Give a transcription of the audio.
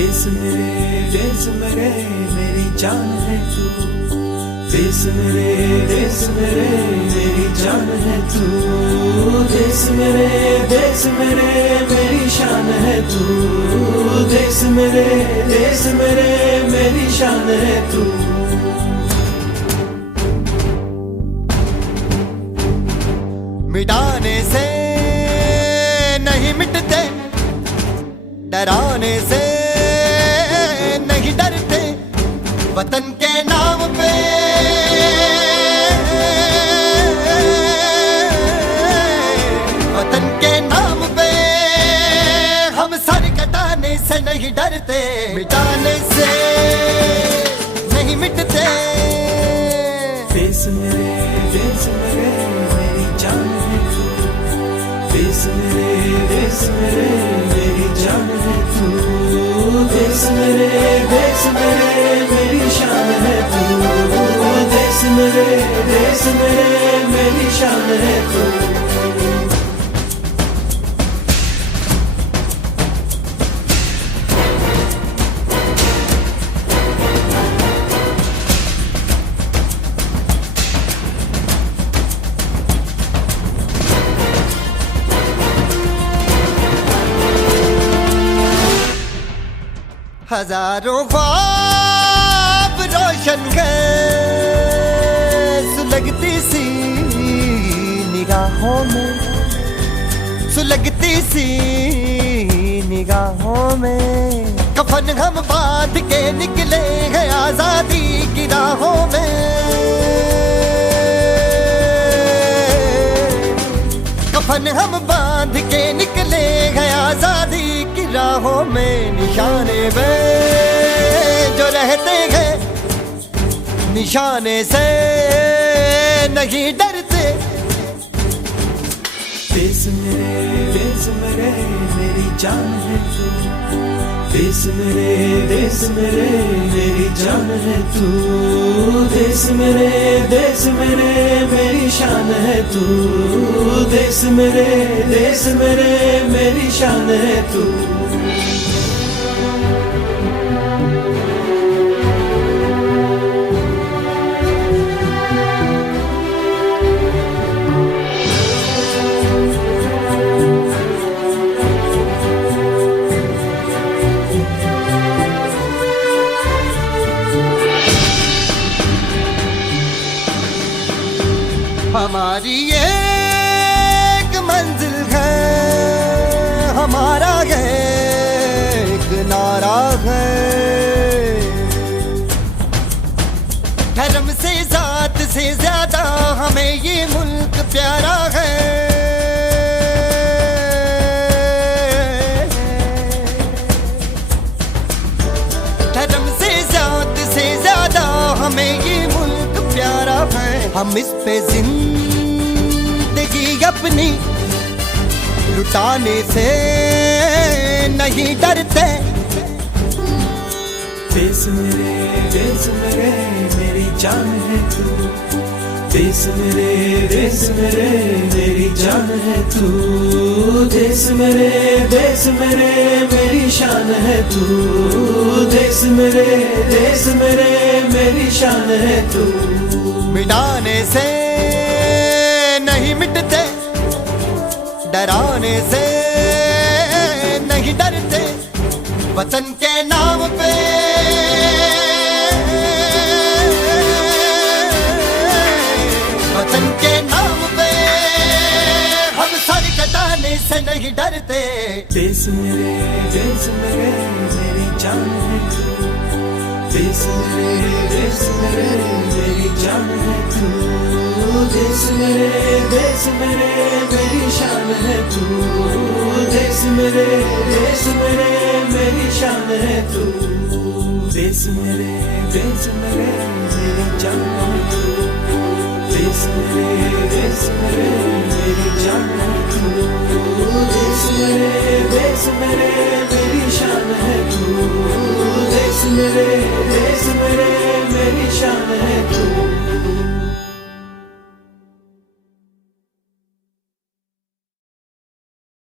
देश मेरे मेरी जान है तू। देश मेरे मेरी जान है तू। देश मेरे मेरी शान है तू। देश मेरे मेरी शान है तू। मिटाने से नहीं मिटते, डराने से नहीं डरते, वतन के नाम पे वतन के नाम पे हम सर कटाने से नहीं डरते, मिटाने से नहीं मिटते। देश मेरे मेरी जान है तू। देश मेरे मेरी जान है तू। देश मेरे मेरी शान है तू। देश मेरे मेरी शान है तू। हजारों ख्वाब रोशन गए सुलगती सी निगाहों में, सुलगती सी निगाहों में। कफन हम बांध के निकले हैं आजादी की राहों में। कफन हम बांध के निकले हैं आजादी की राहों में। निशाने पे जो रहते हैं, निशाने से नहीं डरते। देश मेरे मेरी जान है तू। देश मेरे मेरी जान है तू। देश मेरे मेरी शान है तू। देश मेरे मेरी शान है तू। हमारी एक मंजिल है, हमारा एक नारा है। धर्म से जात से ज्यादा हमें ये मुल्क प्यारा है। धर्म से जात से ज्यादा हमें ये मुल्क प्यारा है। हम इस पे जिंदगी अपनी लुटाने से नहीं डरते। देश मेरे मेरी जान है तू। देश मेरे मेरी जान है तू। देश मेरे मेरी शान है तू। देश मेरे मेरी शान है तू। मिटाने से नहीं मिटते, डराने से नहीं डरते, वतन के नाम पे वतन के नाम पे हम सर कटाने से नहीं डरते। देश मेरे मेरी जान है तू। देश मेरे मेरी जान है तू। देश मेरे मेरी शान है तू। देश मेरे मेरी शान है तू। देश मेरे मेरी जान है तू। देश मेरे मेरी जान है तू। देश मेरे मेरी शान है तू। देश मेरे